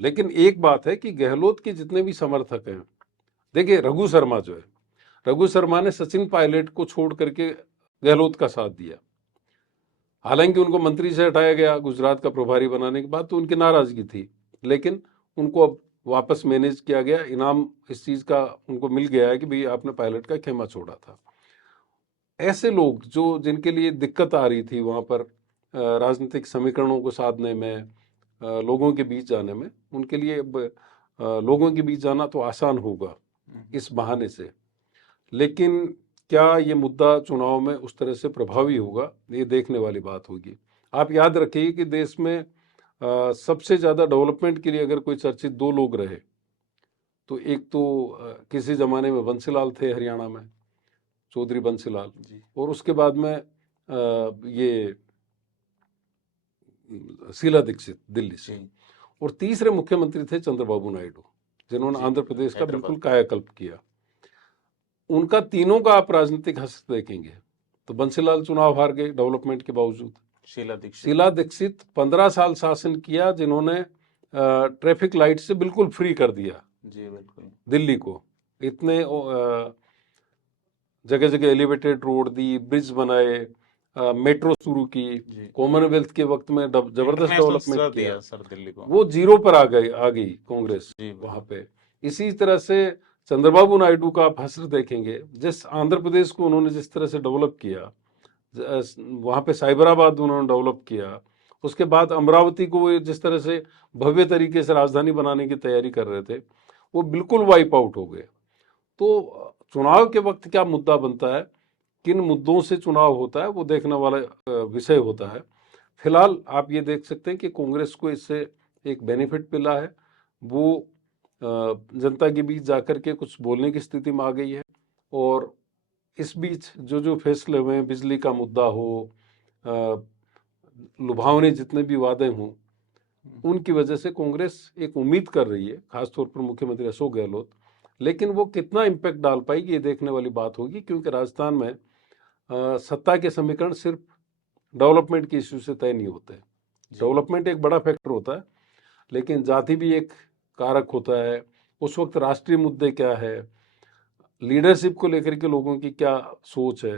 लेकिन एक बात है कि गहलोत के जितने भी समर्थक हैं, देखिए रघु शर्मा जो है, रघु शर्मा ने सचिन पायलट को छोड़ करके गहलोत का साथ दिया। हालांकि उनको मंत्री से हटाया गया गुजरात का प्रभारी बनाने के बाद, तो उनकी नाराजगी थी, लेकिन उनको अब वापस मैनेज किया गया। इनाम इस चीज का उनको मिल गया है कि भाई आपने पायलट का खेमा छोड़ा था। ऐसे लोग जो जिनके लिए दिक्कत आ रही थी वहां पर राजनीतिक समीकरणों को साधने में, लोगों के बीच जाने में, उनके लिए अब लोगों के बीच जाना तो आसान होगा इस बहाने से। लेकिन क्या ये मुद्दा चुनाव में उस तरह से प्रभावी होगा, ये देखने वाली बात होगी। आप याद रखिए कि देश में सबसे ज्यादा डेवलपमेंट के लिए अगर कोई चर्चित दो लोग रहे, तो एक तो किसी जमाने में बंसीलाल थे हरियाणा में, चौधरी बंसीलाल, और उसके बाद में ये शीला दीक्षित दिल्ली से, और तीसरे मुख्यमंत्री थे चंद्रबाबू नायडू, जिन्होंने आंध्र प्रदेश का बिल्कुल कायाकल्प किया। उनका तीनों का आप राजनीतिक हस्त देखेंगे तो बंसीलाल चुनाव हार गए डेवलपमेंट के बावजूद। शीला दीक्षित 15 साल शासन किया, जिन्होंने ट्रैफिक लाइट से बिल्कुल फ्री कर दिया जी बिल्कुल दिल्ली को। इतने जगह जगह एलिवेटेड रोड दी, ब्रिज बनाए, मेट्रो शुरू की, कॉमनवेल्थ के वक्त में जबरदस्त डेवलपमेंट किया सर दिल्ली को। वो जीरो पर आ गई कांग्रेस वहां पे। इसी तरह से चंद्रबाबू नायडू का आप हश्र देखेंगे, जिस आंध्र प्रदेश को उन्होंने जिस तरह से डेवलप किया, वहां पे साइबराबाद उन्होंने डेवलप किया, उसके बाद अमरावती को वो जिस तरह से भव्य तरीके से राजधानी बनाने की तैयारी कर रहे थे, वो बिल्कुल वाइप आउट हो गए। तो चुनाव के वक्त क्या मुद्दा बनता है, किन मुद्दों से चुनाव होता है, वो देखने वाला विषय होता है। फिलहाल आप ये देख सकते हैं कि कांग्रेस को इससे एक बेनिफिट मिला है, वो जनता के बीच जाकर के कुछ बोलने की स्थिति में आ गई है। और इस बीच जो जो फैसले हुए हैं, बिजली का मुद्दा हो, लुभावने जितने भी वादे हों, उनकी वजह से कांग्रेस एक उम्मीद कर रही है, खासतौर पर मुख्यमंत्री अशोक गहलोत। लेकिन वो कितना इम्पैक्ट डाल पाएगी ये देखने वाली बात होगी, क्योंकि राजस्थान में सत्ता के समीकरण सिर्फ डेवलपमेंट के इश्यू से तय नहीं होते। डेवलपमेंट एक बड़ा फैक्टर होता है, लेकिन जाति भी एक कारक होता है। उस वक्त राष्ट्रीय मुद्दे क्या है, लीडरशिप को लेकर के लोगों की क्या सोच है,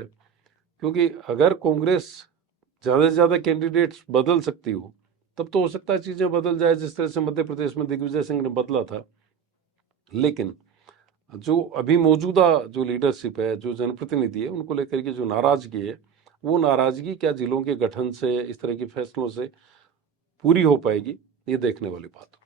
क्योंकि अगर कांग्रेस ज़्यादा से ज़्यादा कैंडिडेट्स बदल सकती हो, तब तो हो सकता है चीज़ें बदल जाए, जिस तरह से मध्य प्रदेश में दिग्विजय सिंह ने बदला था। लेकिन जो अभी मौजूदा जो लीडरशिप है, जो जनप्रतिनिधि है, उनको लेकर के जो नाराजगी है, वो नाराजगी क्या जिलों के गठन से, इस तरह के फैसलों से पूरी हो पाएगी, ये देखने वाली बात है।